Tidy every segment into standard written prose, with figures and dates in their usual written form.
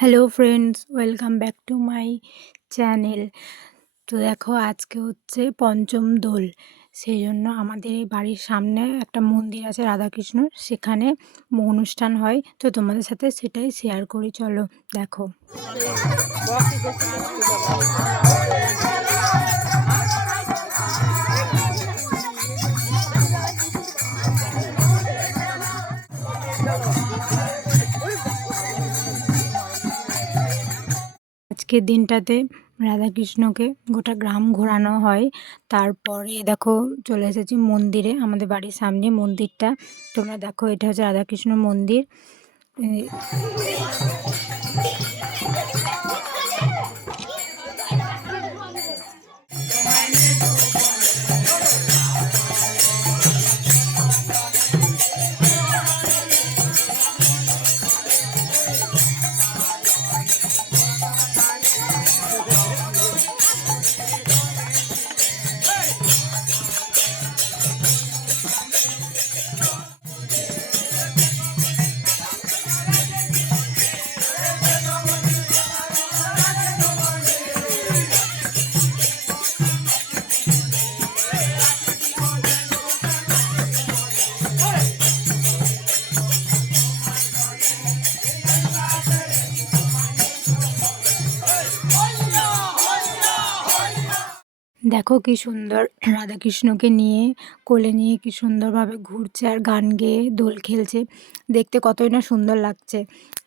Hello friends, welcome back to my channel. তো দেখো আজকে হচ্ছে পঞ্চম দোল। সেই জন্য আমাদের এই বাড়ির সামনে একটা মন্দির আছে রাধাকৃষ্ণর, সেখানে অনুষ্ঠান হয়। তো তোমাদের সাথে সেটাই শেয়ার করি, চলো দেখো। আজকের দিনটাতে রাধাকৃষ্ণকে গোটা গ্রাম ঘোরানো হয়। তারপরে দেখো চলে এসেছি মন্দিরে, আমাদের বাড়ির সামনে মন্দিরটা। তোমরা দেখো, এটা হচ্ছে রাধাকৃষ্ণ মন্দির। দেখো কি সুন্দর রাধাকৃষ্ণকে নিয়ে কোলে নিয়ে কি সুন্দরভাবে ঘুরছে আর গান গেয়ে দোল খেলছে। দেখতে কতই না সুন্দর লাগছে।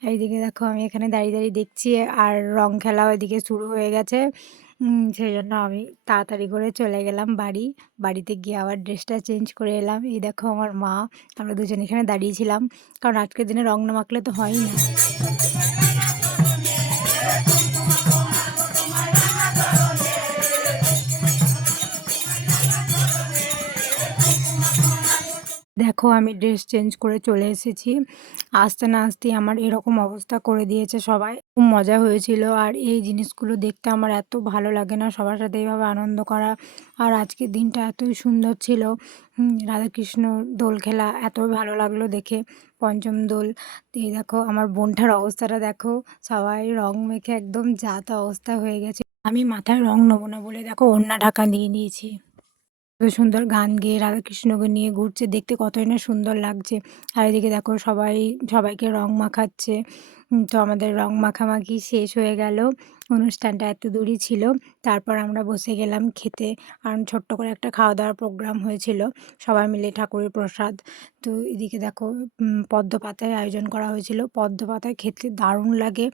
এইদিকে দেখো আমি এখানে দাঁড়িয়ে দাঁড়িয়ে দেখছি, আর রং খেলাও এদিকে শুরু হয়ে গেছে। সেই জন্য আমি তাড়াতাড়ি করে চলে গেলাম বাড়িতে গিয়ে আবার ড্রেসটা চেঞ্জ করে এলাম। এই দেখো আমার মা, আমরা দুজন এখানে দাঁড়িয়েছিলাম, কারণ আজকের দিনে রং না মাখলে তো হয়ই না। দেখো আমি ড্রেস চেঞ্জ করে চলে এসেছি। আসতে না আসতেই আমার এরকম অবস্থা করে দিয়েছে সবাই। খুব মজা হয়েছিল, আর এই জিনিসগুলো দেখতে আমার এত ভালো লাগে না, সবার সাথে এইভাবে আনন্দ করা। আর আজকের দিনটা এতই সুন্দর ছিল। রাধাকৃষ্ণ দোল খেলা এত ভালো লাগলো দেখে, পঞ্চম দোল। তো এই দেখো আমার বোনটার অবস্থাটা দেখো, সবাই রং মেখে একদম যা তা অবস্থা হয়ে গেছে। আমি মাথায় রং নেবো না বলে দেখো ওড়না ঢাকা দিয়ে নিয়েছি। এত সুন্দর গান গেয়ে রাধাকৃষ্ণকে নিয়ে ঘুরছে, দেখতে কতই না সুন্দর লাগছে। আর এদিকে দেখো সবাইকে রং মাখাচ্ছে। তো আমাদের রং মাখামাখি শেষ হয়ে গেল, অনুষ্ঠানটা এত দূরই ছিল। তারপর আমরা বসে গেলাম খেতে, কারণ ছোট্ট করে একটা খাওয়া দাওয়ার প্রোগ্রাম হয়েছিল, সবাই মিলে ঠাকুরের প্রসাদ। তো এদিকে দেখো পদ্ম পাতায় আয়োজন করা হয়েছিল। পদ্ম পাতায় খেতে দারুণ লাগে,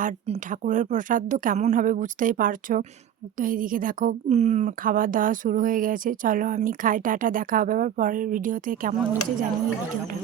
আর ঠাকুরের প্রসাদ তো কেমন হবে বুঝতেই পারছো। তো এইদিকে দেখো খাবার দাওয়া শুরু হয়ে গেছে। চলো আমি খাই, টাটা, দেখা হবে আবার পরের ভিডিওতে। কেমন হয়েছে জানিও এই ভিডিওটা।